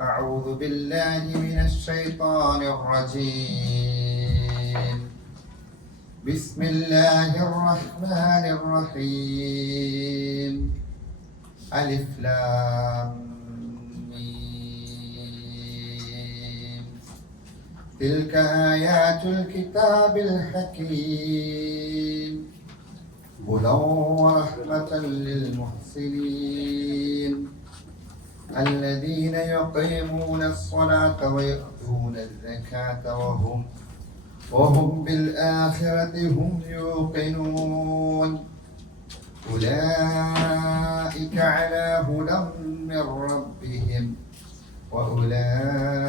أعوذ بالله من الشيطان الرجيم. بسم الله الرحمن الرحيم. ألف لام ميم. تلك آيات الكتاب الحكيم هدى ورحمة للمحسنين الذين يقيمون الصلاة ويؤتون الزكاة وهم بالآخرة هم يوقنون أولئك على هدى من ربهم وأولئك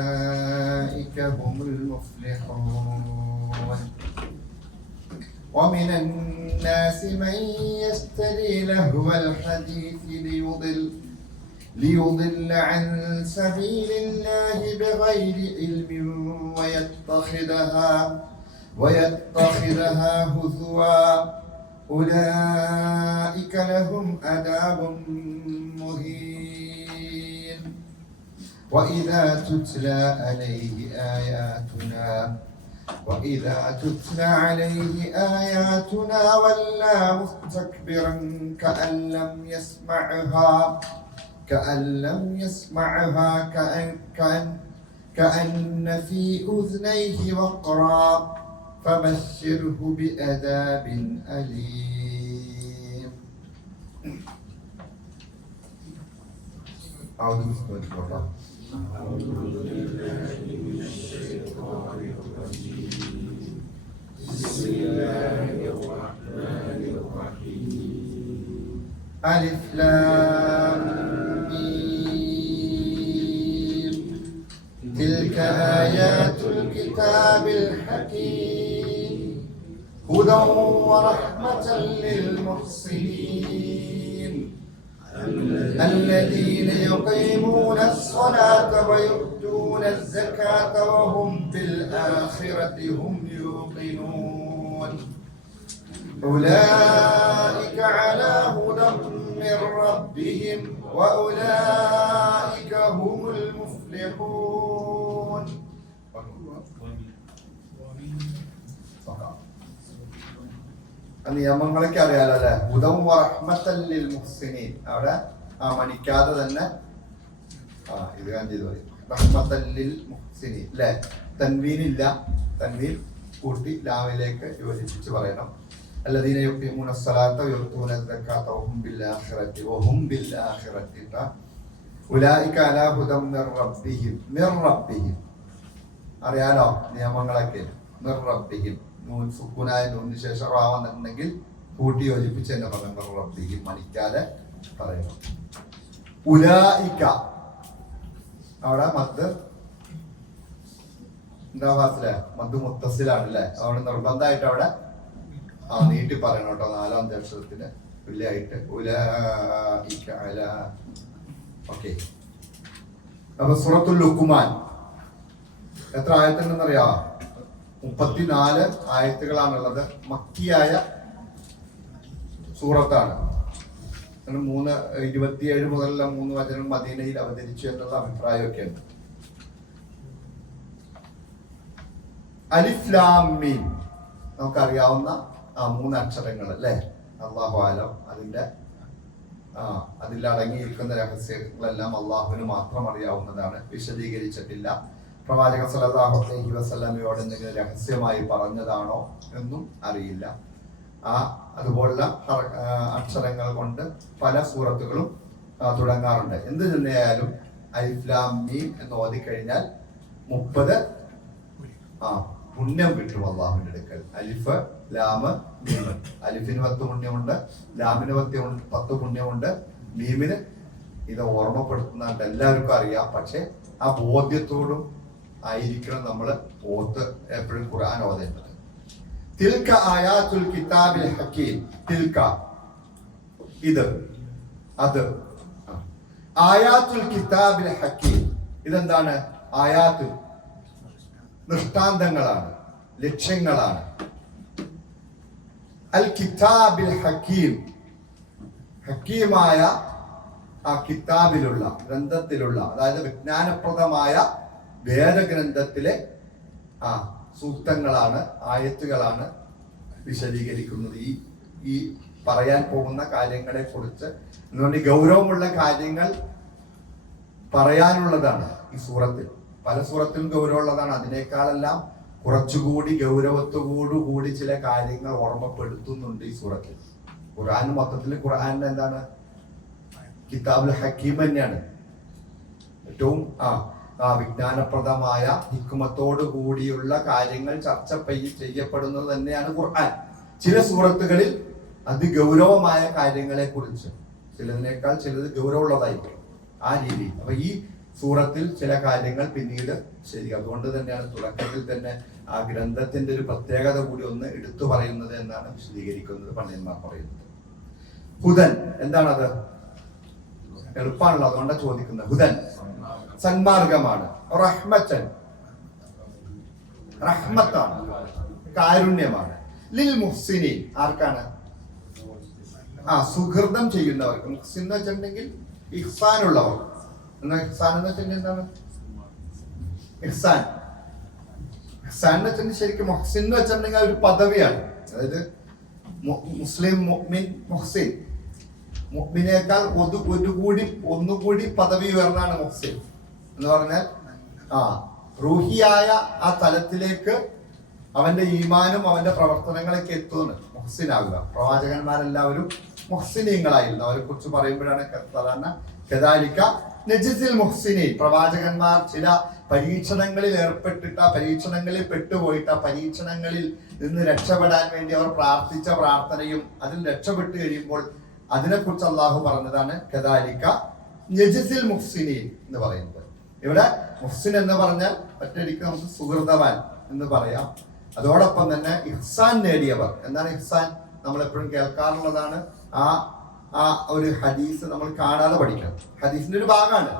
هم المفلحون. ومن الناس من يشتري لهو الحديث ليضل عن سبيل الله بغير علم ويتخذها هزوا أولئك لهم عذاب مهين. وإذا تتلى عليه آياتنا ولى مستكبرا كأن لم يسمعها كأن في أذنيه وقرا فبشره بعذاب أليم. أعوذ بالله من الشيطان الرجيم. بسم الله الرحمن الرحيم. ألف لام ميم. تلك آيات الكتاب الحكيم هدى ورحمة للمحسنين الذين يقيمون الصلاة ويؤتون الزكاة وهم بالآخرة هم يوقنون أولئك على هدى من ربهم وأولئك هم المفلحون. നിയമങ്ങളൊക്കെ അറിയാലോ അല്ലെ. ഹുദം വറഹ്മത്തൽ ലിൽ മുഹ്സിനീൻ. അവിടെ മണിക്കാതെ തന്നെ ഇത് ചെയ്തു റഹ്മത്തൽ ലിൽ മുഹ്സിനീൻ അല്ലെ. തൻവീനില്ല, തൻവീൻ കൂട്ടി ലാമിലേക്ക് യോജിപ്പിച്ച് പറയണം. الذين يقيمون الصلاة ويؤتون الزكاة وهم بالآخرة أولئك على هدى من ربهم അറിയാലോ നിയമങ്ങളൊക്കെ. മിർ റബ്ബിഹിം നൂൻ സുക്കൂനായ നൂനിന് ശേഷം റാവെന്നുണ്ടെങ്കിൽ കൂട്ടി യോജിപ്പിച്ച് തന്നെ പറയണം. മിർ റബ്ബിഹിം മണിക്കാതെ പറയണം. ഉലൈക അവിടെ മദ് എന്താ ഫാസിലെ മദ് മുത്തസിലാണ് അല്ലേ. അവിടെ നിർബന്ധമായിട്ട് അവിടെ നീട്ടി പറയണം കേട്ടോ. 4-ാമത്തെ അക്ഷരത്തിന് തുല്യമായിട്ട് ഉലൈക അലാ. ഓക്കെ. അപ്പൊ സൂറത്തുൽ ലുഖ്മാൻ എത്ര ആയത്തുണ്ടെന്നറിയാമോ? 34 ആയത്തുകളാണുള്ളത്. മക്കിയായ സൂറത്താണ്. 27 മുതലുള്ള 3 വചനം മദീനയിൽ അവതരിച്ചു എന്നുള്ള അഭിപ്രായമൊക്കെ ഉണ്ട്. അലിഫ് ലാം മീം നമുക്കറിയാവുന്ന 3 അക്ഷരങ്ങൾ അല്ലേ. അല്ലാഹു ആലം. അതിൽ അടങ്ങിയിരിക്കുന്ന രഹസ്യങ്ങളെല്ലാം അള്ളാഹുവിന് മാത്രം അറിയാവുന്നതാണ്. വിശദീകരിച്ചിട്ടില്ല. പ്രവാചകൻ സല്ലല്ലാഹു അലൈഹി വസല്ലമയോട് എന്തെങ്കിലും രഹസ്യമായി പറഞ്ഞതാണോ എന്നും അറിയില്ല. അതുപോലുള്ള അക്ഷരങ്ങൾ കൊണ്ട് പല സൂറത്തുകളും തുടങ്ങാറുണ്ട്. എന്ത് തന്നെയായാലും അലിഫ് ലാം മീം എന്ന് ഓതിക്കഴിഞ്ഞാൽ 30 പുണ്യം കിട്ടും അള്ളാഹുവിന്റെ അടുക്കൽ. അലിഫ് ലാമ് മീം. അലിഫിന് 10 പുണ്യമുണ്ട്, ലാമിന് 10 പുണ്യമുണ്ട്, മീമിന് ഇത് ഓർമ്മപ്പെടുത്തുന്നുണ്ട്. എല്ലാവർക്കും അറിയാം. പക്ഷെ ആ ബോധ്യത്തോടും ആയിരിക്കണം നമ്മൾ എപ്പോഴും ഖുർആൻ ഓതേണ്ടത്. തിൽക ആയാത്തുൽ കിതാബിൽ ഹകീം. തിൽക ഇത്, അത്. ആയാത്തുൽ കിതാബിൽ ഹകീം ഇതെന്താണ്? ആയാത്തുൽ ദൃഷ്ടാന്തങ്ങളാണ്, ലക്ഷ്യങ്ങളാണ്. അൽ കിതാബിൽ ഹക്കീം, ഹക്കീമായ ആ കിതാബിലുള്ള ഗ്രന്ഥത്തിലുള്ള, അതായത് വിജ്ഞാനപ്രദമായ വേദഗ്രന്ഥത്തിലെ സൂക്തങ്ങളാണ്, ആയത്തുകളാണ് വിശദീകരിക്കുന്നത് ഈ പറയാൻ പോകുന്ന കാര്യങ്ങളെ കുറിച്ച്. അതുകൊണ്ട് ഗൗരവമുള്ള കാര്യങ്ങൾ പറയാനുള്ളതാണ് ഈ സൂറത്തിൽ. പല സൂറത്തിലും ഗൗരവമുള്ളതാണ്, അതിനേക്കാളെല്ലാം കുറച്ചുകൂടി ഗൗരവത്തോടുകൂടി ചില കാര്യങ്ങൾ ഓർമ്മപ്പെടുത്തുന്നുണ്ട് ഈ സൂറത്തിൽ. ഖുർആൻ മൊത്തത്തിൽ ഖുർആനിന്റെ എന്താണ്, കിതാബുൽ ഹക്കീം തന്നെയാണ്. ഏറ്റവും വിജ്ഞാനപ്രദമായ ഹിക്മത്തോടു കൂടിയുള്ള കാര്യങ്ങൾ ചർച്ച ചെയ്യപ്പെടുന്നത് തന്നെയാണ് ഖുർആൻ. ചില സൂറത്തുകളിൽ അതിഗൗരവമായ കാര്യങ്ങളെ കുറിച്ച്, ചിലതിനേക്കാൾ ചിലത് ഗൗരവമുള്ളതായിരിക്കും ആ രീതി. അപ്പൊ ഈ സൂറത്തിൽ ചില കാര്യങ്ങൾ പിന്നീട് ശരി, അതുകൊണ്ട് തന്നെയാണ് തുടക്കത്തിൽ തന്നെ ആ ഗ്രന്ഥത്തിന്റെ ഒരു പ്രത്യേകത കൂടി ഒന്ന് എടുത്തു പറയുന്നത് എന്നാണ് വിശദീകരിക്കുന്നത് പണ്ഡിതന്മാർ പറയുന്നത്. ഹുദൻ എന്താണത്? എളുപ്പമാണല്ലോ, അതുകൊണ്ടാണ് ചോദിക്കുന്നത്. ഹുദൻ സന്മാർഗമാണ്. റഹ്മത്തൻ റഹ്മത്താണ്, കാരുണ്യമാണ്. ലിൽ മുഹ്സിനീൻ ആർക്കാണ്? സുഹൃതം ചെയ്യുന്നവർക്ക്. മുഹ്സിൻ എന്ന് വെച്ചിട്ടുണ്ടെങ്കിൽ ഇഹ്സാൻ ഉള്ളവർ. എന്നാ ഇഹ്സാൻ എന്ന് വെച്ചിട്ടുണ്ടെങ്കിൽ എന്താണ്? ഇഹ്സാൻ എന്ന് വെച്ചിട്ടുണ്ടെങ്കിൽ ശരിക്കും മുഹ്സിൻ എന്ന് വെച്ചിട്ടുണ്ടെങ്കിൽ ഒരു പദവിയാണ്. അതായത് മുസ്ലിം, മുഅ്മിൻ, മുഹ്സിൻ. മുഅ്മിനേക്കാൾ ഒന്നുകൂടി പദവി ഉയർന്നാണ് മുഹ്സിൻ എന്ന് പറഞ്ഞാൽ റൂഹിയായ ആ തലത്തിലേക്ക് അവന്റെ ഈമാനും അവന്റെ പ്രവർത്തനങ്ങളൊക്കെ എത്തുന്നു മുഹ്സിനാകുക. പ്രവാചകന്മാരെല്ലാവരും മുഹ്സിനീങ്ങളായിരുന്നു. അവരെ കുറിച്ച് പറയുമ്പോഴാണ് സാധാരണ കദാലിക നജിസിൽ മുഹ്സിനീൻ. പ്രവാചകന്മാർ ചില പരീക്ഷണങ്ങളിൽ ഏർപ്പെട്ടിട്ട്, പരീക്ഷണങ്ങളിൽ പെട്ടുപോയിട്ട്, പരീക്ഷണങ്ങളിൽ നിന്ന് രക്ഷപ്പെടാൻ വേണ്ടി അവർ പ്രാർത്ഥിച്ച പ്രാർത്ഥനയും അതിൽ രക്ഷപ്പെട്ടു കഴിയുമ്പോൾ അതിനെക്കുറിച്ച് അള്ളാഹു പറഞ്ഞതാണ് കദാലിക നജിസിൽ മുഹ്സിനീൻ എന്ന് പറയുന്നത്. ഇവിടെ മുഹ്സിൻ എന്ന് പറഞ്ഞാൽ ഒറ്റയടിക്ക് നമുക്ക് സുഹൃതവാൻ എന്ന് പറയാം. അതോടൊപ്പം തന്നെ ഇഹ്സാൻ നേടിയവർ. എന്താണ് ഇഹ്സാൻ? നമ്മൾ എപ്പോഴും കേൾക്കാറുള്ളതാണ്. ആ ഒരു ഹദീസ് നമ്മൾ കാണാതെ പഠിക്കണം. ഹദീസിന്റെ ഒരു ഭാഗമാണ്.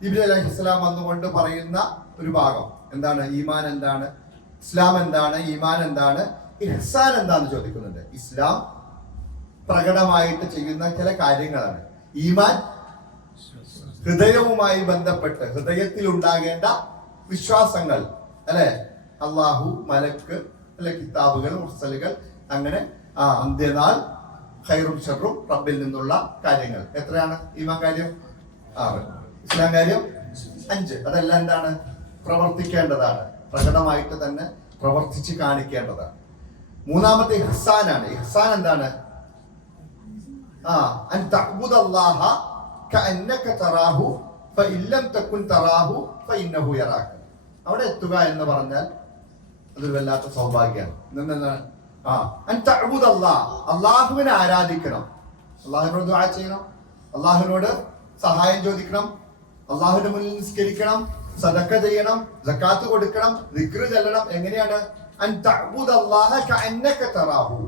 ജിബ്രീൽ അലൈഹിസ്സലാം വന്നുകൊണ്ട് പറയുന്ന ഒരു ഭാഗം. എന്താണ് ഈമാൻ, എന്താണ് ഇസ്ലാം, എന്താണ് ഈമാൻ, എന്താണ് ഇഹ്സാൻ എന്താന്ന് ചോദിക്കുന്നുണ്ട്. ഇസ്ലാം പ്രകടമായിട്ട് ചെയ്യുന്ന ചില കാര്യങ്ങളാണ്. ഈമാൻ ഹൃദയവുമായി ബന്ധപ്പെട്ട് ഹൃദയത്തിൽ ഉണ്ടാകേണ്ട വിശ്വാസങ്ങൾ, അല്ലെ? അള്ളാഹു, മലക്ക്, അല്ലെ, കിതാബുകൾ, മുർസലുകൾ, അങ്ങനെ അന്ത്യനാൾ, ഖൈറും ഷർറും, റബ്ബിൽ നിന്നുള്ള കാര്യങ്ങൾ. എത്രയാണ് ഈമാൻ കാര്യം? 6. ഇസ്ലാം കാര്യം 5. അതെല്ലാം എന്താണ്? പ്രവർത്തിക്കേണ്ടതാണ്. പ്രകടമായിട്ട് തന്നെ പ്രവർത്തിച്ച് കാണിക്കേണ്ടതാണ്. മൂന്നാമത്തെ ഇഹ്സാനാണ്. ഇഹ്സാൻ എന്താണ്? അൻ തഅ്ബുദല്ലാഹ കഅന്നക തറാഹു ഫഇൻ ലം തകുൻ തറാഹു ഫഇന്നഹു യറാക. അവിടെ എത്തുക എന്ന് പറഞ്ഞാൽ അതൊരു വല്ലാത്ത സൗഭാഗ്യമാണ്. എന്താണ്? അൻ തഅ്ബുദല്ലാഹ, അല്ലാഹുവിനെ ആരാധിക്കണം, അല്ലാഹുവിനോട് ദുആ ചെയ്യണം, അല്ലാഹുവിനോട് സഹായം ചോദിക്കണം, അല്ലാഹുവിന്റെ മുന്നിൽ നിസ്കരിക്കണം, സദഖ ചെയ്യണം, സക്കാത്ത് കൊടുക്കണം, ദിക്ർ ചൊല്ലണം. എങ്ങനെയാണ്? അൻ തഅ്ബുദല്ലാഹ കഅന്നക തറാഹു.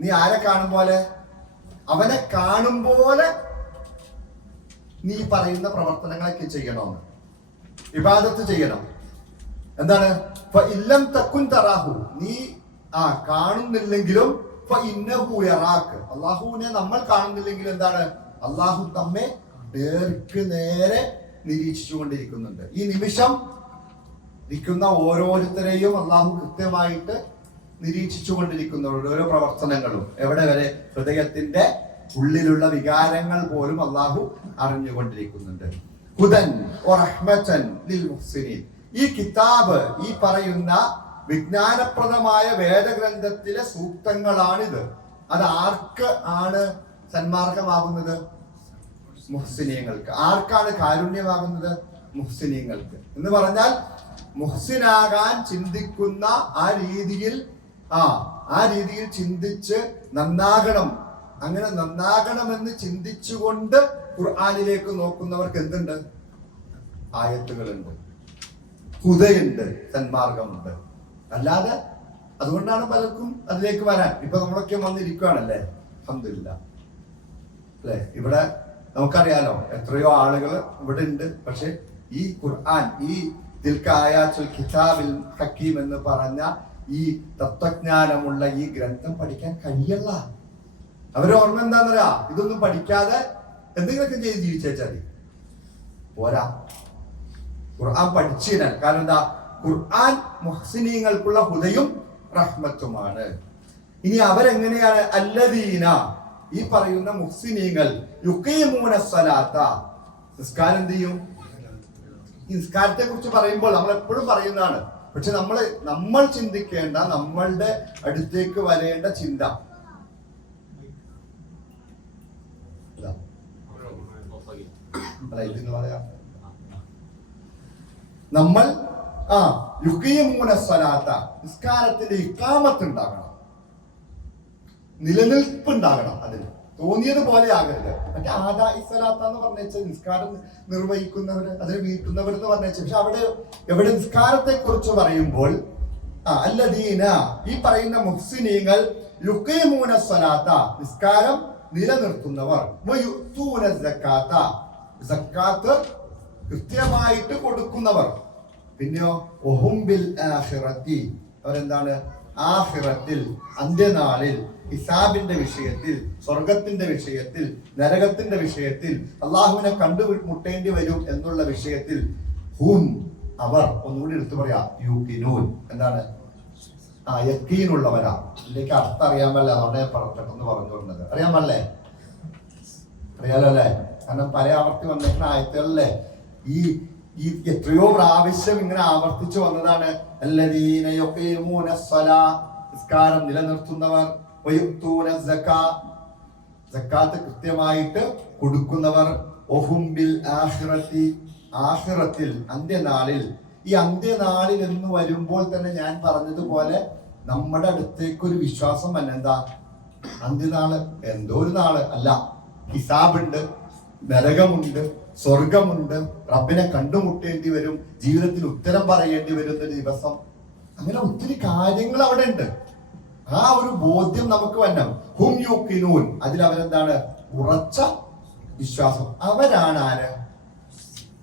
നീ ആരെ കാണും പോലെ? അവനെ കാണും പോലെ നീ പറയുന്ന പ്രവർത്തനങ്ങളൊക്കെ ചെയ്യണമെന്ന്. ഇബാദത്ത് ചെയ്യണം. എന്താണ്? ഫഇല്ലം തകുൻ തറാഹു, നീ കാണുന്നില്ലെങ്കിലും ഫഇന്നഹു യറാക, അല്ലാഹുവിനെ നമ്മൾ കാണുന്നില്ലെങ്കിലും എന്താണ്? അല്ലാഹു നമ്മെ നേർക്ക് നേരെ നിരീക്ഷിച്ചു കൊണ്ടിരിക്കുന്നുണ്ട്. ഈ നിമിഷം ഇരിക്കുന്ന ഓരോരുത്തരെയും അല്ലാഹു കൃത്യമായിട്ട് നിരീക്ഷിച്ചു കൊണ്ടിരിക്കുന്നു. ഓരോ പ്രവർത്തനങ്ങളും എവിടെ വരെ? ഹൃദയത്തിന്റെ ഉള്ളിലുള്ള വികാരങ്ങൾ പോലും അല്ലാഹു അറിഞ്ഞുകൊണ്ടിരിക്കുന്നുണ്ട്. ഹുദൻ വറഹ്മതൻ ലിൽ മുഹ്സിനീൻ. ഈ കിതാബ്, ഈ പറയുന്ന വിജ്ഞാനപ്രദമായ വേദഗ്രന്ഥത്തിലെ സൂക്തങ്ങളാണിത്. അത് ആർക്ക് ആണ് സന്മാർഗമാകുന്നത്? മുഹ്സിനീങ്ങൾക്ക്. ആർക്കാണ് കാരുണ്യമാകുന്നത്? മുഹ്സിനീങ്ങൾക്ക്. എന്ന് പറഞ്ഞാൽ മുഹ്സിനാകാൻ ചിന്തിക്കുന്ന ആ രീതിയിൽ ചിന്തിച്ച് നന്നാകണം. അങ്ങനെ നന്നാകണമെന്ന് ചിന്തിച്ചുകൊണ്ട് ഖുർആനിലേക്ക് നോക്കുന്നവർക്ക് എന്തുണ്ട്? ആയത്തുകളുണ്ട്, ഹുദയുണ്ട്, സന്മാർഗമുണ്ട്. അല്ലാതെ അതുകൊണ്ടാണ് പലർക്കും അതിലേക്ക് വരാൻ. ഇപ്പൊ നമ്മളൊക്കെ വന്നിരിക്കുകയാണല്ലേ, അൽഹംദുലില്ലാഹ്, അല്ലെ? ഇവിടെ നമുക്കറിയാലോ എത്രയോ ആളുകൾ ഇവിടെ ഉണ്ട്. പക്ഷെ ഈ ഖുർആൻ, ഈ തിൽക ആയാത്തുൽ കിതാബിൽ ഹക്കീം എന്ന് പറഞ്ഞ ഈ തത്വജ്ഞാനമുള്ള ഈ ഗ്രന്ഥം പഠിക്കാൻ കഴിയല്ല. അവരുടെ ഓർമ്മ എന്താന്നറിയാ? ഇതൊന്നും പഠിക്കാതെ എന്തെങ്കിലുമൊക്കെ ചെയ്ത് ജീവിച്ചാൽ മതി, പോരാ. ഖുർആൻ പഠിച്ചാൽ, കാരണം എന്താ, ഖുർആൻ മുഹ്സിനീങ്ങൾക്കുള്ള ഹുദയും റഹ്മത്തുമാണ്. ഇനി അവരെങ്ങനെയാണ്? അല്ലദീന, ഈ പറയുന്ന മുഹ്സിനീങ്ങൾ, യുഖീമൂന സ്വലാത്ത, നിസ്കാരം എന്ത് ചെയ്യും? നിസ്കാരത്തെ കുറിച്ച് പറയുമ്പോൾ നമ്മൾ എപ്പോഴും പറയുന്നതാണ്, പക്ഷെ നമ്മൾ ചിന്തിക്കേണ്ട, നമ്മളുടെ അടുത്തേക്ക് വരേണ്ട ചിന്ത നമ്മൾ യുഖീമൂന സ്വലാത്ത, നിസ്കാരത്തിന്റെ ഇഖാമത്ത് ഉണ്ടാകണം, നിലനിൽപ്പ് ഉണ്ടാകണം. അതിന് തോന്നിയതുപോലെ ആകരുത്. മറ്റേ ആദാ ഇസ്സലാത്ത എന്ന് പറഞ്ഞ നിസ്കാരം നിർവഹിക്കുന്നവര്, അതിന് വീട്ടുന്നവരെന്ന് പറഞ്ഞ, പക്ഷെ എവിടെ നിസ്കാരത്തെ കുറിച്ച് പറയുമ്പോൾ അല്ലദീന, ഈ പറയുന്ന മുഹ്സിനീങ്ങൾ, യുഖീമൂന സ്വലാത്ത, നിസ്കാരം നിലനിർത്തുന്നവർ, വയുത്തൂന സക്കാത്ത, സക്കാത്ത് കൃത്യമായിട്ട് കൊടുക്കുന്നവർ, പിന്നെയോ വഹും ബിൽ ആഖിറതി, അവരെന്താണ്? ആഖിറത്തിൽ, അന്ത്യനാളിൽ, ഹിസാബിന്റെ വിഷയത്തിൽ, സ്വർഗത്തിന്റെ വിഷയത്തിൽ, നരകത്തിന്റെ വിഷയത്തിൽ, അള്ളാഹുവിനെ കണ്ടുമുട്ടേണ്ടി വരും എന്നുള്ള വിഷയത്തിൽ, ഹും, അവർ, ഒന്നുകൂടി എടുത്തു പറയാ, യൂഖിനൂൻ, എന്താണ്? യഖീനുള്ളവരാ. ഇതിലേക്ക് അർത്ഥം അറിയാൻ പാടില്ല, അതുകൊണ്ട് പെട്ടെന്ന് പറഞ്ഞുകൊണ്ടത് അറിയാൻ പാടില്ലേ? അറിയാലോ അല്ലേ? കാരണം പല ആവർത്തി വന്നിട്ടുള്ള ആയത്തുകളിലെ ഈ എത്രയോ പ്രാവശ്യം ഇങ്ങനെ ആവർത്തിച്ചു വന്നതാണ്. അല്ലദീന യുഖീമൂന സ്വലാ, നിസ്കാരം നിലനിർത്തുന്നവർ, വയുത്തൂന സക്കാ, സക്കാത്ത് കൃത്യമായിട്ട് കൊടുക്കുന്നവർ, വഹും ബിൽ ആഖിറതി, ആഖിറത്തിൽ, അന്ത്യനാളിൽ. ഈ അന്ത്യനാളിൽ എന്ന് വരുമ്പോൾ തന്നെ ഞാൻ പറഞ്ഞതുപോലെ നമ്മുടെ അടുത്തേക്ക് ഒരു വിശ്വാസം തന്നെ, എന്താ? അന്ത്യനാള് എന്തോ ഒരു നാള് അല്ല, ഹിസാബുണ്ട്, നരകമുണ്ട്, സ്വർഗമുണ്ട്, റബ്ബിനെ കണ്ടുമുട്ടേണ്ടി വരും, ജീവിതത്തിൽ ഉത്തരം പറയേണ്ടി വരുന്ന ഒരു ദിവസം, അങ്ങനെ ഒത്തിരി കാര്യങ്ങൾ അവിടെ ഉണ്ട്. ആ ഒരു ബോധ്യം നമുക്ക് വരണം. ഹും യൂഖിനൂൻ, അതിൽ അവരെന്താണ്? ഉറച്ച വിശ്വാസം. അവരാണ് ആര്?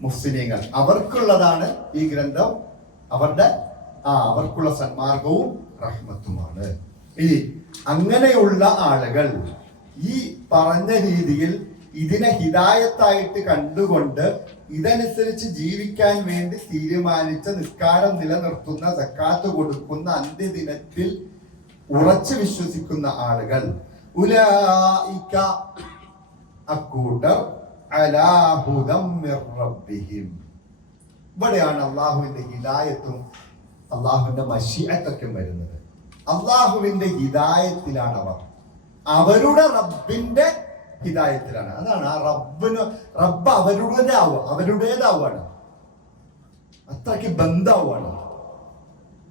മുഹ്സിനീങ്ങൾ. അവർക്കുള്ളതാണ് ഈ ഗ്രന്ഥം, അവർക്കുള്ള സന്മാർഗവും റഹ്മത്തുമാണ്. ഇനി അങ്ങനെയുള്ള ആളുകൾ ഈ പറഞ്ഞ രീതിയിൽ ഇതിനെ ഹിദായത്തായിട്ട് കണ്ടുകൊണ്ട് ഇതനുസരിച്ച് ജീവിക്കാൻ വേണ്ടി തീരുമാനിച്ച, നിസ്കാരം നിലനിർത്തുന്ന, സക്കാത്ത് കൊടുക്കുന്ന, അന്ത്യദിനത്തിൽ ഉറച്ചു വിശ്വസിക്കുന്ന ആളുകൾ, ഉലൈക, അക്കൂട്ടർ, അലാ ഹുദം മിർ റബ്ബിഹിം. ഇവിടെയാണ് അള്ളാഹുവിന്റെ ഹിദായത്തും അള്ളാഹുവിന്റെ മശീഅത്തൊക്കെ വരുന്നത്. അള്ളാഹുവിന്റെ ഹിദായത്തിലാണ് അവർ, അവരുടെ റബ്ബിന്റെ ഹിദായത്തിലാണ്. അതാണ് ആ റബ്ബ് അവരുടേതാവാണ്, അത്രയ്ക്ക് ബന്ധാവാണ്.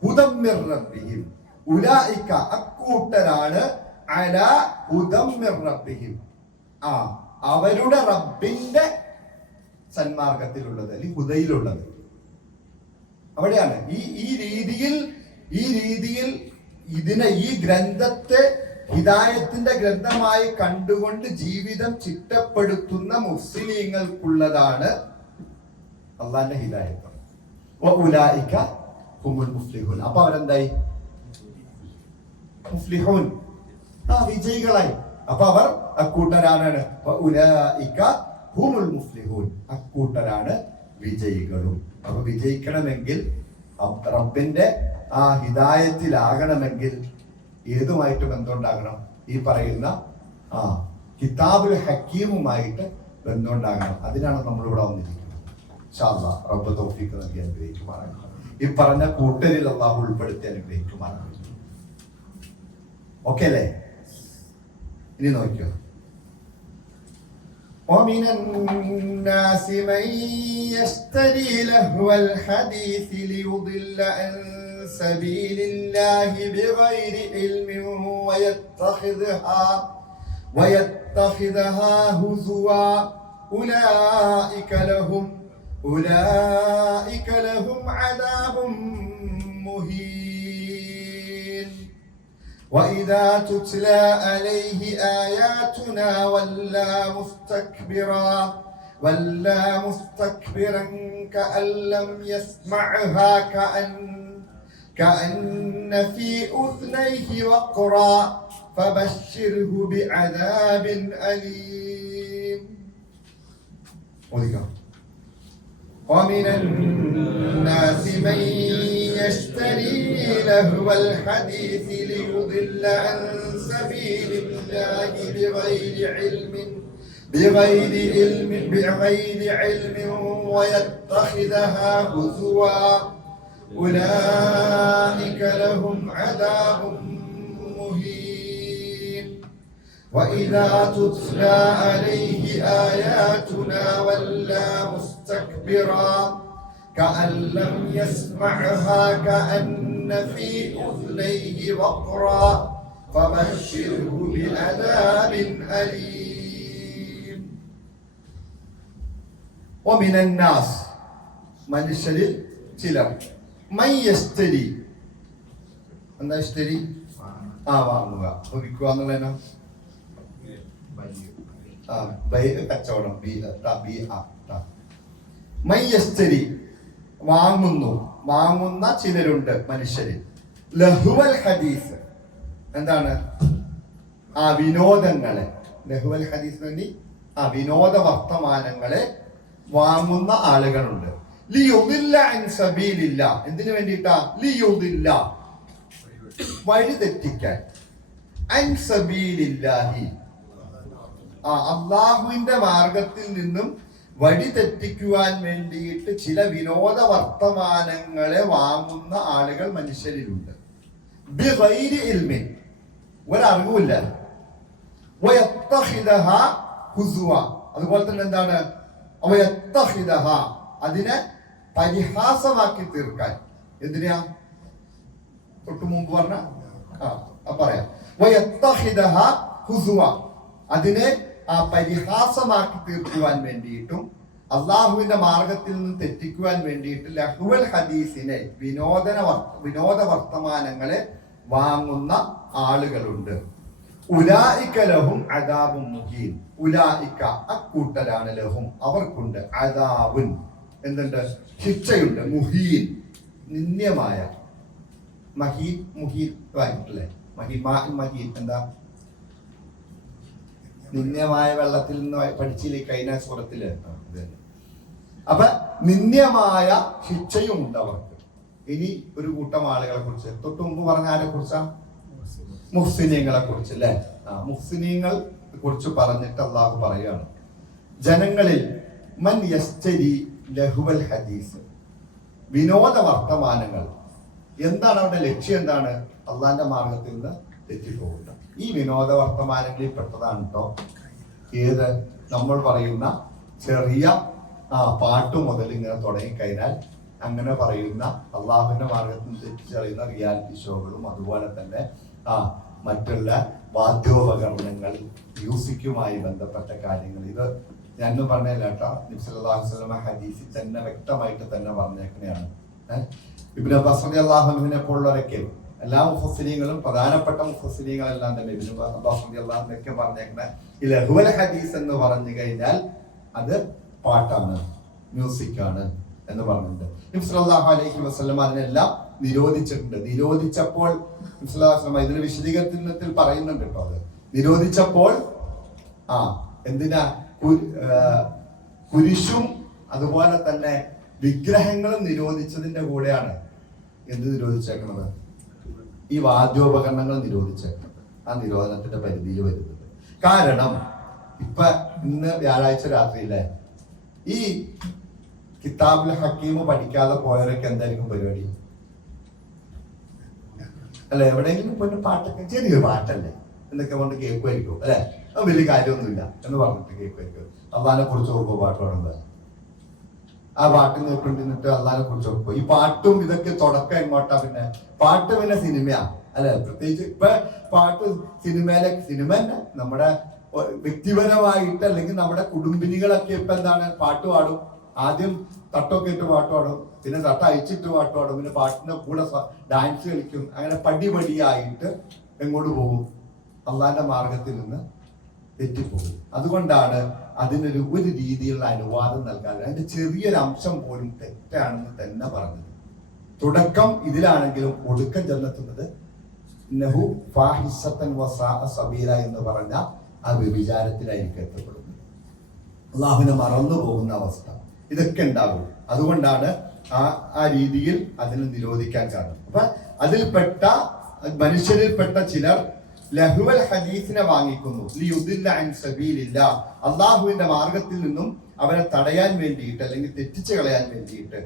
ഹുദം മിർ റബ്ബിഹിം, ഉലൈക, അക്കൂട്ടരാണ്, അലാ ഹുദം മിർ റബ്ബിഹിം, അവരുടെ റബ്ബിന്റെ സന്മാർഗത്തിലുള്ളത്, അല്ലെങ്കിൽ ഹുദയിലുള്ളത്. അവിടെയാണ് ഈ രീതിയിൽ ഇതിനെ, ഈ ഗ്രന്ഥത്തെ ഹിദായത്തിന്റെ ഗ്രന്ഥമായി കണ്ടുകൊണ്ട് ജീവിതം ചിട്ടപ്പെടുത്തുന്ന മുസ്ലിങ്ങൾക്കുള്ളതാണ് അള്ളാന്റെ ഹിദായത്ത്. വഉലൈക ഹുമുൽ മുഫ്ലിഹൂൻ. അപ്പൊ അവരെന്തായി? മുഫ്ലിഹൂൻ, വിജയികളായി. അപ്പൊ അവർ അക്കൂട്ടരാണ്. വഉലൈക ഹുമുൽ മുഫ്ലിഹൂൻ, അക്കൂട്ടരാണ് വിജയികളും. അപ്പൊ വിജയിക്കണമെങ്കിൽ, റബ്ബിന്റെ ആ ഹിദായത്തിലാകണമെങ്കിൽ ഏതുമായിട്ട് ബന്ധമുണ്ടാകണം? ഈ പറയുന്ന കിതാബുൽ ഹക്കീമുമായിട്ട് ബന്ധമുണ്ടാകണം. അതിനാണ് നമ്മളിവിടെ വന്നിരിക്കുന്നത്. ഇൻഷാ അല്ലാഹ് റബ്ബ് തൗഫീഖ് നൽകി അനുഗ്രഹിക്കുമാറാകട്ടെ. ഈ പറഞ്ഞ കൂട്ടരിൽ അല്ലാഹു ഉൾപ്പെടുത്തി അനുഗ്രഹിക്കുമാറാകട്ടെ. ഓക്കെ അല്ലേ? ഇനി നോക്കിയോ. ومن الناس من يشتري لهو الحديث ليضل عن سبيل الله بغير علم ويتخذها هزوا أولئك لهم عذاب مهين. وإذا تتلى عليه آياتنا ولى مستكبرا كأن لم يسمعها كأن في أذنيه وقرا فبشره بعذاب أليم. ഓദിക്കാം. ومن الناس من يشتري لهو الحديث ليضل عن سبيل الله بغير علم ويتخذها هزوا أولئك لهم عذاب مهين. وإذا تتلى عليه آياتنا ولى مستكبرا كأن لم يسمعها كأن في أذنيه وقرا فبشره بعذاب أليم. ومن الناس മനുഷ്യരിൽ ചിലർ മയ്യസ്തരി എന്താ ഇസ്തരി വാങ്ങുക വിൽക്കുക എന്നുള്ളതിനോ കച്ചവടം മയ്യസ്തരി വാങ്ങുന്ന ചിലരുണ്ട് മനുഷ്യരിൽ. ലഹുവൽ ഹദീസ് എന്താണ്? വിനോദങ്ങളെ, ലഹുവൽ ഹദീസ് വേണ്ടി വിനോദ വർത്തമാനങ്ങളെ വാങ്ങുന്ന ആളുകളുണ്ട്. ലിയുദില്ല അൻ സബീലില്ല, എന്തിനു വേണ്ടിയിട്ടാ? ലിയുദില്ല വഴി തെറ്റിക്കാൻ, അൻ സബീലില്ലാഹി അള്ളാഹുവിന്റെ മാർഗത്തിൽ നിന്നും വഴി തെറ്റിക്കുവാൻ വേണ്ടിയിട്ട് ചില വിനോദ വർത്തമാനങ്ങളെ വാങ്ങുന്ന ആളുകൾ മനുഷ്യരിലുണ്ട്. ബിഗൈരി ഇൽമിൻ, ഒരറിവുമില്ല. വയത്തഖിദഹ ഹുസുവ, അതുപോലെ തന്നെ എന്താണ്? വയത്തഖിദഹ, അതിനെ പരിഹാസമാക്കി തീർക്കാൻ. എന്തിനാ? തൊട്ടു മുമ്പ് പറഞ്ഞ പറയാം. വയത്തഖിദഹ ഹുസുവ, അതിനെ പരിഹാസമാക്കി തീർക്കുവാൻ വേണ്ടിയിട്ടും അള്ളാഹുവിന്റെ മാർഗത്തിൽ നിന്ന് തെറ്റിക്കുവാൻ വേണ്ടിയിട്ട് ലഹുവൽ ഹദീസിനെ വിനോദ വർത്തമാനങ്ങളെ വാങ്ങുന്ന ആളുകളുണ്ട്. ഉലായിക ലഹും അദാബുൻ മുഹീൻ. ഉലായിക അക്കൂട്ടലാണ്, ലഹും അവർക്കുണ്ട്, അദാബുൻ എന്തുണ്ട്? ശിക്ഷയുണ്ട്. മുഹീൻ നിന്ദ്യമായ. മഹീൻ മുഹീൻ വായിട്ടില്ലേ? മഹീൻ എന്താ? നിന്ദ്യമായ വെള്ളത്തിൽ നിന്ന് പഠിച്ചില്ലേ കഴിഞ്ഞ സൂറത്തില്? അപ്പൊ നിന്ദ്യമായ ശിക്ഷയും ഉണ്ട് അവർക്ക്. ഇനി ഒരു കൂട്ടം ആളുകളെ കുറിച്ച് തൊട്ട് മുമ്പ് പറഞ്ഞ ആരെ കുറിച്ചാ? മുഹ്സിനീങ്ങളെ കുറിച്ച് അല്ലെ? മുഹ്സിനീങ്ങൾ കുറിച്ച് പറഞ്ഞിട്ട് അള്ളാഹു പറയാണ്, ജനങ്ങളിൽ മൻ യസ്തരി ലഹുവൽ ഹദീസ്, വിനോദ വർത്തമാനങ്ങൾ. എന്താണ് അവരുടെ ലക്ഷ്യം? എന്താണ്? അള്ളാന്റെ മാർഗത്തിൽ നിന്ന് തെറ്റിപ്പോകുക. ഈ വിനോദ വർത്തമാനങ്ങളിൽ പെട്ടതാണ് കേട്ടോ ഏത് നമ്മൾ പറയുന്ന ചെറിയ പാട്ട് മുതൽ ഇങ്ങനെ തുടങ്ങിക്കഴിഞ്ഞാൽ അങ്ങനെ പറയുന്ന അള്ളാഹുവിന്റെ മാർഗത്തിൽ തെറ്റിച്ചറിയുന്ന റിയാലിറ്റി ഷോകളും അതുപോലെ തന്നെ മറ്റുള്ള വാദ്യോപകരണങ്ങൾ, മ്യൂസിക്കുമായി ബന്ധപ്പെട്ട കാര്യങ്ങൾ. ഇത് ഞാനും പറഞ്ഞല്ല കേട്ടോ, നബി സല്ലല്ലാഹു അലൈഹി വസല്ലം ഹദീസിൽ തന്നെ വ്യക്തമായിട്ട് തന്നെ പറഞ്ഞേക്കുന്നതാണ്. ഇബ്നു അബ്ബാസ് റളിയല്ലാഹു അൻഹുവിനെ പോലുള്ളവരൊക്കെ, എല്ലാ മുഫസ്സിരീങ്ങളും പ്രധാനപ്പെട്ട മുഫസ്സിരീങ്ങളെല്ലാം തന്നെ ഇബ്നു അബ്ബാസ് റളിയല്ലാഹു അൻഹുവൊക്കെ പറഞ്ഞേക്കുന്ന ഈ ലഹുവൽ ഹദീസ് എന്ന് പറഞ്ഞു കഴിഞ്ഞാൽ അത് പാട്ടാണ്, മ്യൂസിക്കാണ് എന്ന് പറഞ്ഞിട്ടുണ്ട്. നബി സല്ലല്ലാഹു അലൈഹി വസല്ലം അതിനെല്ലാം നിരോധിച്ചിട്ടുണ്ട്. നിരോധിച്ചപ്പോൾ നബി സല്ലല്ലാഹു അലൈഹി വസല്ലം ഇതിന് വിശദീകരണത്തിൽ പറയുന്നുണ്ട് കേട്ടോ. അത് നിരോധിച്ചപ്പോൾ എന്തിനാ? കുരിശും അതുപോലെ തന്നെ വിഗ്രഹങ്ങളും നിരോധിച്ചതിന്റെ കൂടെയാണ് എന്ത് നിരോധിച്ചേക്കുന്നത്? ഈ വാദ്യോപകരണങ്ങൾ നിരോധിച്ചേക്കുന്നത്. ആ നിരോധനത്തിന്റെ പരിധിയിൽ വരുന്നത്. കാരണം ഇപ്പൊ ഇന്ന് വ്യാഴാഴ്ച രാത്രിയിലെ ഈ കിതാബുൽ ഹക്കീം പഠിക്കാതെ പോയവരൊക്കെ എന്തായിരിക്കും പരിപാടി? അല്ലെ, എവിടെയെങ്കിലും പോയിട്ട് പാട്ടൊക്കെ, ചെറിയൊരു പാട്ടല്ലേ എന്നൊക്കെ കൊണ്ട് കേൾക്കുമായിരിക്കും അല്ലെ, വലിയ കാര്യമൊന്നുമില്ല എന്ന് പറഞ്ഞിട്ട് കേൾക്കുമായിരിക്കും. അള്ളാഹിനെ കുറിച്ച് ഓർക്കോ പാട്ട് പാടുന്നത്? ആ പാട്ട് കേട്ടുകൊണ്ടിരുന്നിട്ട് അള്ളാഹിനെ കുറിച്ച് ഓർക്കോ? ഈ പാട്ടും ഇതൊക്കെ തുടക്കം എങ്ങോട്ടാ? പിന്നെ പാട്ട് പിന്നെ സിനിമയാ അല്ലെ? പ്രത്യേകിച്ച് ഇപ്പൊ പാട്ട് സിനിമ തന്നെ നമ്മുടെ വ്യക്തിപരമായിട്ട് അല്ലെങ്കിൽ നമ്മുടെ കുടുംബിനികളൊക്കെ ഇപ്പൊ എന്താണ്? പാട്ട് പാടും. ആദ്യം തട്ടൊക്കെ ഇട്ട് പാട്ട് പാടും, പിന്നെ തട്ട അയച്ചിട്ട് പാട്ട് പാടും, പിന്നെ പാട്ടിന്റെ കൂടെ ഡാൻസ് കളിക്കും. അങ്ങനെ പടിപടിയായിട്ട് എങ്ങോട്ട് പോകും? അള്ളാന്റെ മാർഗത്തിൽ നിന്ന് തെറ്റിപ്പോകും. അതുകൊണ്ടാണ് അതിനൊരു രീതിയിലുള്ള അനുവാദം നൽകാതെ അതിന്റെ ചെറിയൊരു അംശം പോലും തെറ്റാണെന്ന് തന്നെ പറഞ്ഞത്. തുടക്കം ഇതിലാണെങ്കിലും ഒടുക്കം ചെന്നെത്തുന്നത് നഹു ഫാഹിസത്തൻ വസാഅ സബീല എന്ന് പറഞ്ഞ ആ വ്യഭിചാരത്തിലായിരിക്കും എത്തപ്പെടുന്നത്. അള്ളാഹുവിനെ മറന്നു പോകുന്ന അവസ്ഥ, ഇതൊക്കെ ഉണ്ടാകും. അതുകൊണ്ടാണ് ആ രീതിയിൽ അതിനെ നിരോധിക്കാൻ കാരണം. അപ്പൊ അതിൽപ്പെട്ട മനുഷ്യരിൽപ്പെട്ട ചിലർ ലഹുവൽ ഹദീസിനെ വാങ്ങിക്കുന്നു, അള്ളാഹുവിന്റെ മാർഗത്തിൽ നിന്നും അവരെ തടയാൻ വേണ്ടിയിട്ട് അല്ലെങ്കിൽ തെറ്റിച്ചു കളയാൻ വേണ്ടിയിട്ട്,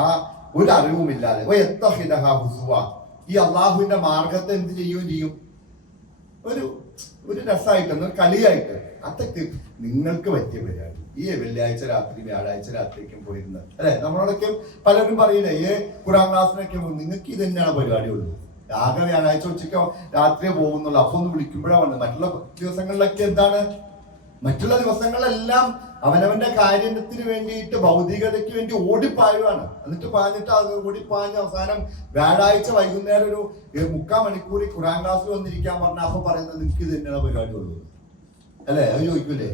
ആ ഒരു അറിവുമില്ലാതെ ഈ അള്ളാഹുവിന്റെ മാർഗത്തെ എന്ത് ചെയ്യുകയും ചെയ്യും, ഒരു രസമായിട്ട്, ഒരു കളിയായിട്ട്. അതൊക്കെ നിങ്ങൾക്ക് പറ്റിയ പരിപാടി. ഈ വെള്ളിയാഴ്ച രാത്രി വ്യാഴാഴ്ച രാത്രിക്കും പോയിരുന്നത് അല്ലെ, നമ്മളോടൊക്കെ പലരും പറയില്ലേ, ഖുർആൻ ക്ലാസ്സിനൊക്കെ നിങ്ങൾക്ക് ഇത് തന്നെയാണ് പരിപാടിയുള്ളൂ, ആകെ വ്യാഴാഴ്ച ഉച്ചയ്ക്കോ രാത്രിയോ പോകുന്നുള്ളൂ, അപ്പൊ ഒന്ന് വിളിക്കുമ്പോഴാണ് വന്നത്. മറ്റുള്ള ദിവസങ്ങളിലൊക്കെ എന്താണ്, മറ്റുള്ള ദിവസങ്ങളെല്ലാം അവനവന്റെ കാര്യത്തിന് വേണ്ടിയിട്ട് ഭൗതികതയ്ക്ക് വേണ്ടി ഓടിപ്പായുവാണ്. എന്നിട്ട് പാഞ്ഞിട്ട് അത് ഓടിപ്പാഞ്ഞ് അവസാനം വ്യാഴാഴ്ച വൈകുന്നേരം ഒരു 3/4 മണിക്കൂർ ഖുർആൻ ക്ലാസ്സിൽ വന്നിരിക്കാൻ പറഞ്ഞാൽ അപ്പൊ പറയുന്നത് നിങ്ങൾക്ക് ഇത് തന്നെയാണ് പരിപാടി ഉള്ളൂ അല്ലെ, അത് ചോദിക്കൂലേ,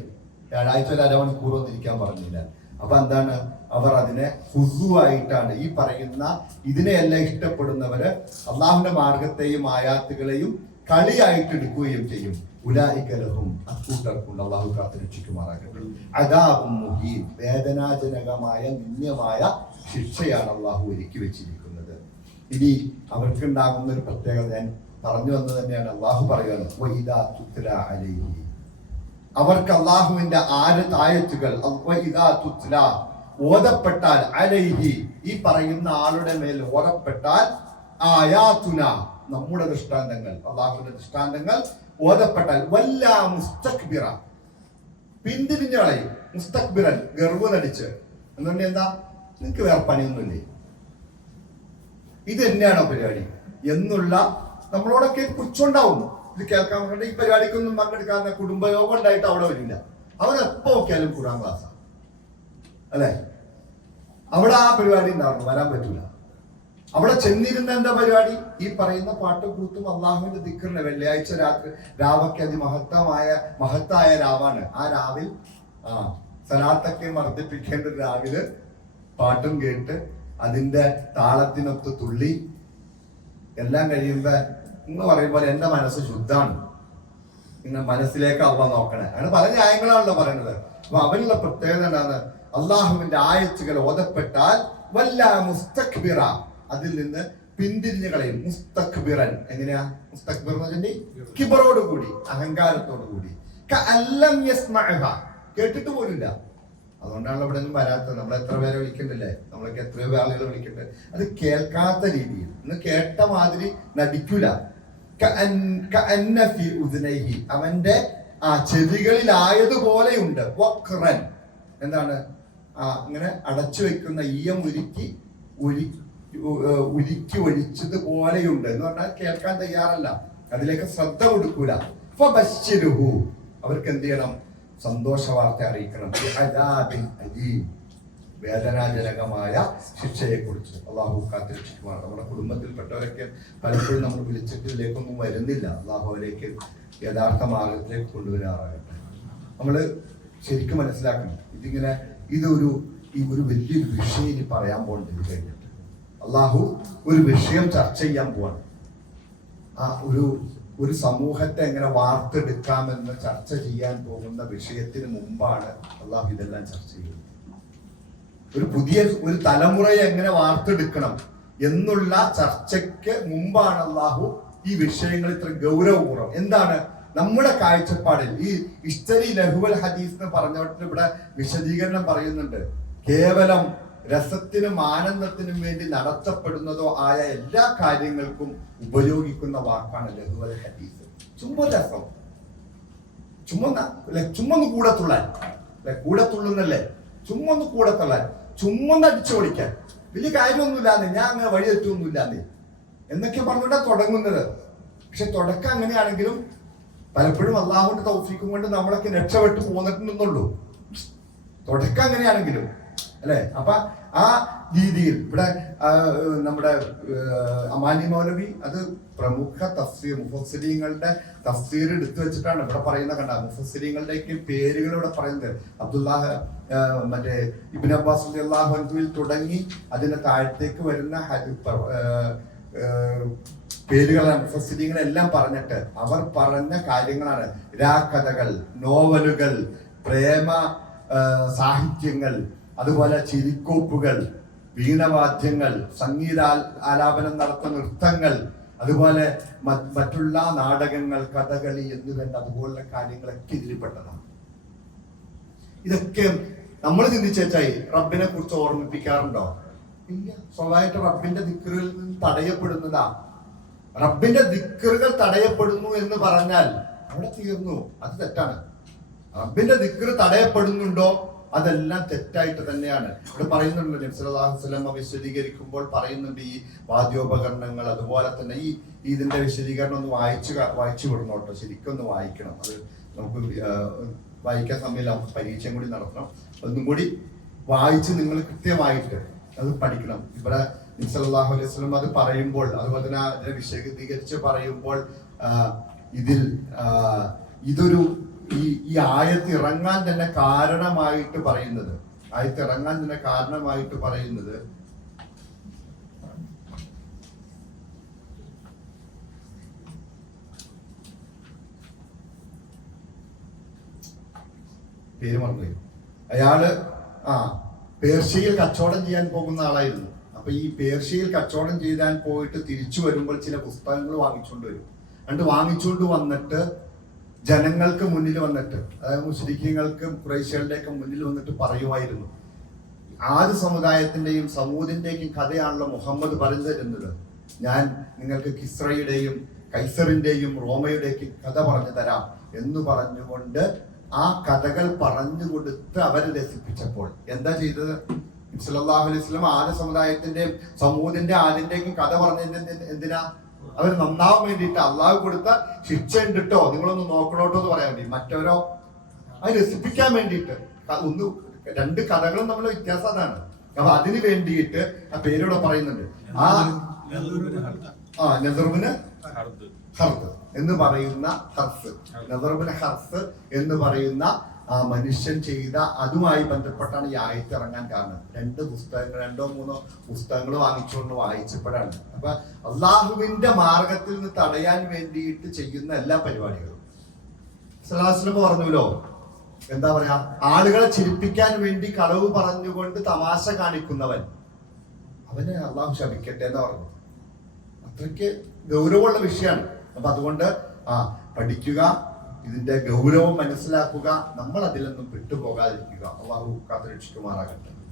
വ്യാഴാഴ്ച ഒരു 1/2 മണിക്കൂർ വന്നിരിക്കാൻ പറഞ്ഞില്ല. അപ്പൊ എന്താണ്, അവർ അതിനെ ഹുസുവായിട്ടാണ് ഈ പറയുന്ന ഇതിനെയെല്ലാം ഇഷ്ടപ്പെടുന്നവര് അള്ളാഹുവിന്റെ മാർഗത്തെയും ആയാത്തുകളെയും കളിയായിട്ട് എടുക്കുകയും ചെയ്യും. ഉലൈകലഹും, അക്കൂട്ടർക്കുണ്ട് അള്ളാഹു കാത്തുരക്ഷിക്കുമാറാകട്ടെ, അദാബും മുഹീൻ, വേദനാജനകമായ നിന്ദ്യമായ ശിക്ഷയാണ് അള്ളാഹു ഒരുക്കി വെച്ചിരിക്കുന്നത്. ഇനി അവർക്കുണ്ടാകുന്ന ഒരു പ്രത്യേകത ഞാൻ പറഞ്ഞു വന്നത് തന്നെയാണ്. അള്ളാഹു പറയുന്നത് വഇദാ തുത്ല അലൈഹി, അവർക്ക് അള്ളാഹുവിന്റെ ആയത്തുകൾ ഓതപ്പെട്ടാൽ, അലൈഹി ഈ പറയുന്ന ആളുടെ മേൽ ഓതപ്പെട്ടാൽ, ആയാതുന നമ്മുടെ ദൃഷ്ടാന്തങ്ങൾ, അള്ളാഹുവിന്റെ ദൃഷ്ടാന്തങ്ങൾ ഓതപ്പെട്ടാൽ, വല്ലാ മുസ്തക്ബിറ പിന്തിരിഞ്ഞു കളയും, മുസ്തക്ബിറൻ ഗർവ് നടിച്ച്, എന്നുകൊണ്ട് എന്താ നിനക്ക് വേറെ പണിയൊന്നുമില്ലേ, ഇത് തന്നെയാണോ പരിപാടി എന്നുള്ള നമ്മളോടൊക്കെ പുച്ഛമുണ്ടാവുന്നു. ഇത് കേൾക്കാൻ വേണ്ടി ഈ പരിപാടിക്കൊന്നും പങ്കെടുക്കാതെ കുടുംബയോഗം ഉണ്ടായിട്ട് അവിടെ വരില്ല. അവരെപ്പോ നോക്കിയാലും ഖുർആൻ ക്ലാസ്സാണ് അല്ലെ, അവിടെ ആ പരിപാടി ഉണ്ടാവുന്നു, വരാൻ പറ്റൂല. അവിടെ ചെന്നിരുന്ന എന്താ പരിപാടി, ഈ പറയുന്ന പാട്ടും കൂത്തും അള്ളാഹുവിന്റെ ദിക്റിന്. വെള്ളിയാഴ്ച രാവൊക്കെ മഹത്തായ രാവാണ്. ആ രാവിൽ സലാത്തൊക്കെ വർദ്ധിപ്പിക്കേണ്ട ഒരു രാവില് പാട്ടും കേട്ട് അതിന്റെ താളത്തിനൊത്ത് തുള്ളി എല്ലാം കഴിയുമ്പോ എന്ന് പറയുമ്പോൾ എന്റെ മനസ്സ് ശുദ്ധാണ്, നിങ്ങൾ മനസ്സിലേക്ക് അള്ളാഹ് നോക്കണേ, അങ്ങനെ പല ന്യായങ്ങളാണല്ലോ പറയുന്നത്. അപ്പൊ അവനുള്ള പ്രത്യേകത എന്താണ്, അള്ളാഹുവിന്റെ ആയത്തുകൾ ഓതപ്പെട്ടാൽ വല്ലാ മുസ്തക്ബിറ, അതിൽ നിന്ന് പിന്തിരിഞ്ഞു കളയും. മുസ്തക്ബിറൻ എങ്ങനെയാ, മുസ്തക്ബിർ എന്ന് വെച്ചിട്ടുണ്ടെങ്കിൽ കിബറോട് കൂടി, അഹങ്കാരത്തോടു കൂടി, കേട്ടിട്ട് പോലില്ല. അതുകൊണ്ടാണല്ലോ ഇവിടെ ഒന്നും വരാത്തത്. നമ്മൾ എത്ര പേരെ വിളിക്കണ്ടല്ലേ, നമ്മളൊക്കെ എത്രയോ ആളുകൾ വിളിക്കണ്ടേ, അത് കേൾക്കാത്ത രീതിയിൽ, ഇന്ന് കേട്ട മാതിരി നടിക്കൂല. അവന്റെ ചെവികളിലായതുപോലെയുണ്ട്. വഖ്റൻ എന്താണ്, ഇങ്ങനെ അടച്ചു വെക്കുന്ന ഈയം ഉരുക്കി ഒഴിച്ചത് പോലെയുണ്ട് എന്ന് പറഞ്ഞാൽ കേൾക്കാൻ തയ്യാറല്ല, അതിലേക്ക് ശ്രദ്ധ കൊടുക്കൂല. ഫബശ്ശിരുഹു, അവർക്ക് എന്ത് ചെയ്യണം, സന്തോഷ വാർത്ത അറിയിക്കണം. വേദനാജനകമായ ശിക്ഷയെ കുറിച്ച് അള്ളാഹു കാത്തിരക്ഷിക്കുമാണ്. നമ്മുടെ കുടുംബത്തിൽപ്പെട്ടവരൊക്കെ പലപ്പോഴും നമ്മൾ വിളിച്ചിട്ട് ഇതിലേക്കൊന്നും വരുന്നില്ല. അള്ളാഹു അവരേക്ക് യഥാർത്ഥ മാർഗത്തിലേക്ക് കൊണ്ടുവരാറാകട്ടെ. നമ്മൾ ശരിക്കും മനസ്സിലാക്കണം, ഇതൊരു വലിയൊരു വിഷയം ഇനി പറയാൻ പോകുന്നത്. കഴിഞ്ഞിട്ട് അള്ളാഹു ഒരു വിഷയം ചർച്ച ചെയ്യാൻ പോവാണ്. ഒരു സമൂഹത്തെ എങ്ങനെ വാർത്തെടുക്കാമെന്ന് ചർച്ച ചെയ്യാൻ പോകുന്ന വിഷയത്തിന് മുമ്പാണ് അള്ളാഹു ഇതെല്ലാം ചർച്ച ചെയ്യുന്നത്. ഒരു തലമുറയെ എങ്ങനെ വാർത്തെടുക്കണം എന്നുള്ള ചർച്ചയ്ക്ക് മുമ്പാണ് അള്ളാഹു ഈ വിഷയങ്ങൾ ഇത്ര ഗൗരവപൂർവ്വം. എന്താണ് നമ്മുടെ കാഴ്ചപ്പാടിൽ ഈ ഇസ്തരി ലഹുവൽ ഹദീസ് എന്ന് പറഞ്ഞിട്ട് ഇവിടെ വിശദീകരണം പറയുന്നുണ്ട്. കേവലം രസത്തിനും ആനന്ദത്തിനും വേണ്ടി നടത്തപ്പെടുന്നതോ ആയ എല്ലാ കാര്യങ്ങൾക്കും ഉപയോഗിക്കുന്ന വാക്കാണ് ലഹുവൽ ഹദീസ്. ചുമ്മാ രസം, ചുമ്മാന്ന് കൂടത്തുള്ളാൻ, കൂടത്തുള്ളുന്നല്ലേ, ചുമ്മാന്ന് കൂടത്തുള്ളാൻ, ചുമ്മാന്ന് അടിച്ചോടിക്കാൻ, വലിയ കാര്യമൊന്നുമില്ലാന്ന്, ഞാൻ അങ്ങനെ വഴി തെറ്റൊന്നുമില്ലാന്ന് എന്നൊക്കെ പറഞ്ഞുകൊണ്ടാ തുടങ്ങുന്നത്. പക്ഷെ തുടക്കം അങ്ങനെയാണെങ്കിലും പലപ്പോഴും അള്ളാഹുവിന്റെ തൗഫീഖും കൊണ്ട് നമ്മളൊക്കെ രക്ഷപ്പെട്ടു പോന്നിട്ടുണ്ടെന്നുള്ളൂ. തുടക്കം അങ്ങനെയാണെങ്കിലും അല്ലെ. അപ്പൊ ആ രീതിയിൽ ഇവിടെ നമ്മുടെ അമാനി മൗലവി അത് പ്രമുഖ തഫ്സീർ മുഫസ്സിരീങ്ങളുടെ തഫ്സീർ എടുത്തു വെച്ചിട്ടാണ് ഇവിടെ പറയുന്ന കണ്ട. മുഫസ്സിരീങ്ങളുടെയൊക്കെ പേരുകൾ ഇവിടെ പറയുന്നത് അബ്ദുല്ലാഹ് മറ്റേ ഇബ്നു അബ്ബാസ് റളിയല്ലാഹു അൻഹുവിൽ തുടങ്ങി അതിന്റെ താഴത്തേക്ക് വരുന്ന പേരുകളാണ്. മുഫസ്സിരീങ്ങളെല്ലാം പറഞ്ഞിട്ട് അവർ പറഞ്ഞ കാര്യങ്ങളാണ് രാക്കഥകൾ, നോവലുകൾ, പ്രേമ സാഹിത്യങ്ങൾ, അതുപോലെ ചിരിക്കോപ്പുകൾ, വീണവാദ്യങ്ങൾ, സംഗീത ആലാപനം നടത്തുന്ന നൃത്തങ്ങൾ, അതുപോലെ മറ്റുള്ള നാടകങ്ങൾ, കഥകളി എന്നിവ അതുപോലുള്ള കാര്യങ്ങളൊക്കെ ഇതിൽപ്പെട്ടതാണ്. ഇതൊക്കെ നമ്മൾ ചിന്തിച്ചായി റബ്ബിനെ കുറിച്ച് ഓർമ്മിപ്പിക്കാറുണ്ടോ? ഇല്ല. സ്വാഭാവികമായിട്ട് റബ്ബിന്റെ ദിക്റുകളിൽ നിന്ന് തടയപ്പെടുന്നതാ. റബ്ബിന്റെ ദിക്റുകൾ തടയപ്പെടുന്നു എന്ന് പറഞ്ഞാൽ അവിടെ തീർന്നു, അത് തെറ്റാണ്. റബ്ബിന്റെ ദിക്റ് തടയപ്പെടുന്നുണ്ടോ? അതെല്ലാം തെറ്റായിട്ട് തന്നെയാണ്. ഇവിടെ പറയുന്നുണ്ട്, നബി സല്ലല്ലാഹു അലൈഹി വസല്ലം വിശദീകരിക്കുമ്പോൾ പറയുന്നുണ്ട് ഈ വാദ്യോപകരണങ്ങൾ, അതുപോലെ തന്നെ ഈ ഇതിന്റെ വിശദീകരണം ഒന്ന് വായിച്ചു വിടണോട്ടോ, ശരിക്കും ഒന്ന് വായിക്കണം. അത് നമുക്ക് വായിക്കാൻ സമയമില്ല, പരീക്ഷയും കൂടി നടത്തണം. ഒന്നും കൂടി വായിച്ച് നിങ്ങൾ കൃത്യമായിട്ട് അത് പഠിക്കണം. ഇവിടെ നബി സല്ലല്ലാഹു അലൈഹി വസല്ലം അത് പറയുമ്പോൾ, അതുപോലെ തന്നെ അതിനെ വിശദീകരിച്ച് പറയുമ്പോൾ ഇതൊരു ഈ ആയത്ത് ഇറങ്ങാൻ തന്നെ കാരണമായിട്ട് പറയുന്നത് പേര് മറന്നു. അയാള് പേർഷ്യയിൽ കച്ചവടം ചെയ്യാൻ പോകുന്ന ആളായിരുന്നു. അപ്പൊ ഈ പേർഷ്യയിൽ കച്ചവടം ചെയ്യാൻ പോയിട്ട് തിരിച്ചു വരുമ്പോൾ ചില പുസ്തകങ്ങൾ വാങ്ങിച്ചുകൊണ്ട് വരും. വാങ്ങിച്ചുകൊണ്ട് വന്നിട്ട് ജനങ്ങൾക്ക് മുന്നിൽ വന്നിട്ട്, അതായത് മുസ്ലിങ്ങൾക്ക്, ഖുറൈശികളുടെയൊക്കെ മുന്നിൽ വന്നിട്ട് പറയുമായിരുന്നു, ആദ്യ സമുദായത്തിന്റെയും സമൂദിന്റെയും കഥയാണല്ലോ മുഹമ്മദ് പറഞ്ഞു തരുന്നത്. ഞാൻ നിങ്ങൾക്ക് കിസ്രയുടെയും കൈസറിന്റെയും റോമയുടെയും കഥ പറഞ്ഞു തരാം എന്ന് പറഞ്ഞുകൊണ്ട് ആ കഥകൾ പറഞ്ഞു കൊടുത്ത് അവരെ രസിപ്പിച്ചപ്പോൾ എന്താ ചെയ്തത്? സല്ലല്ലാഹു അലൈഹി വസല്ലം ആദ്യ സമുദായത്തിന്റെയും സമൂദിന്റെ ആദ്യന്റെയും കഥ പറഞ്ഞത് എന്തിനാ? അവർ നന്നാവാൻ വേണ്ടിയിട്ട്, അള്ളാഹു കൊടുത്ത ശിക്ഷ ഉണ്ടിട്ടോ, നിങ്ങളൊന്ന് നോക്കണോട്ടോ എന്ന് പറയാൻ വേണ്ടി. മറ്റവരോ അത് രസിപ്പിക്കാൻ വേണ്ടിയിട്ട്. രണ്ട് കഥകളും തമ്മിലുള്ള വ്യത്യാസം അതാണ്. അപ്പൊ അതിന് വേണ്ടിയിട്ട് ആ പേരിവിടെ പറയുന്നുണ്ട്. നദറുബ്ന് ഹർദ് എന്ന് പറയുന്ന നദറുബ്ന് ഹർദ് എന്ന് പറയുന്ന ആ മനുഷ്യൻ ചെയ്ത അതുമായി ബന്ധപ്പെട്ടാണ് ഈ ആയത്ത് ഇറങ്ങാൻ കാരണം. രണ്ടോ മൂന്നോ പുസ്തകങ്ങൾ വാങ്ങിച്ചുകൊണ്ട് വായിച്ചപ്പോഴാണ്. അപ്പൊ അള്ളാഹുവിന്റെ മാർഗത്തിൽ നിന്ന് തടയാൻ വേണ്ടിയിട്ട് ചെയ്യുന്ന എല്ലാ പരിപാടികളും സല്ലല്ലാഹു പറഞ്ഞല്ലോ, എന്താ പറയാ, ആളുകളെ ചിരിപ്പിക്കാൻ വേണ്ടി കളവ് പറഞ്ഞുകൊണ്ട് തമാശ കാണിക്കുന്നവൻ അവനെ അള്ളാഹു ശപിക്കട്ടെ എന്ന് പറഞ്ഞു. അത്രയ്ക്ക് ഗൗരവമുള്ള വിഷയമാണ്. അപ്പൊ അതുകൊണ്ട് പഠിക്കുക, ഇതിന്റെ ഗൗരവം മനസ്സിലാക്കുക, നമ്മൾ അതിലൊന്നും വിട്ടുപോകാതിരിക്കുക. അള്ളാഹു കാത്തുരക്ഷിക്കുമാറാകട്ടെ.